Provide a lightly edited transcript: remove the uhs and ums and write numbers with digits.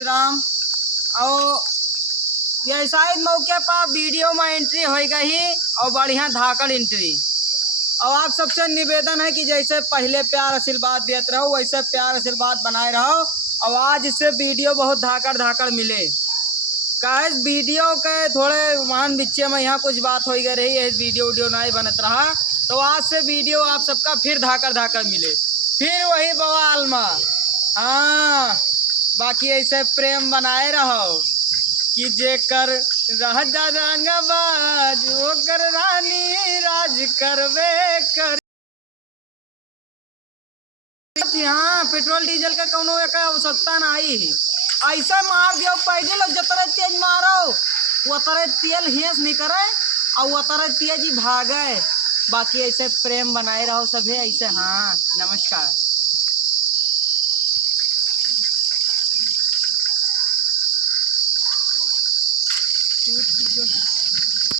राम और व्यवसाय मौके पर वीडियो में एंट्री हो गई और बढ़िया धाकड़ एंट्री। और आप सबसे निवेदन है कि जैसे पहले प्यार आशीर्वाद देते रहो वैसे प्यार आशीर्वाद बनाए रहो। और आज इससे वीडियो बहुत धाकड़ धाकड़ मिले कहे वीडियो के थोड़े मान बिच्चे में यहाँ कुछ बात हो गई रही है, वीडियो वीडियो नहीं बनत रहा। तो आज से वीडियो आप सबका फिर धाकड़ धाकड़ मिले, फिर वही बवाल में। हाँ, बाकी ऐसे प्रेम बनाए रहो कि जेकर रह रंगबाज ओकर रानी राज करवे कर। हाँ, पेट्रोल डीजल का कोनो एक आवश्यकता नहीं है। ऐसे मार दियो पैदल जतरे तेज मारो उतरे तेल हेस नहीं करे और उतरे तेज ही भागे। बाकी ऐसे प्रेम बनाए रहो सभी ऐसे। हाँ, नमस्कार।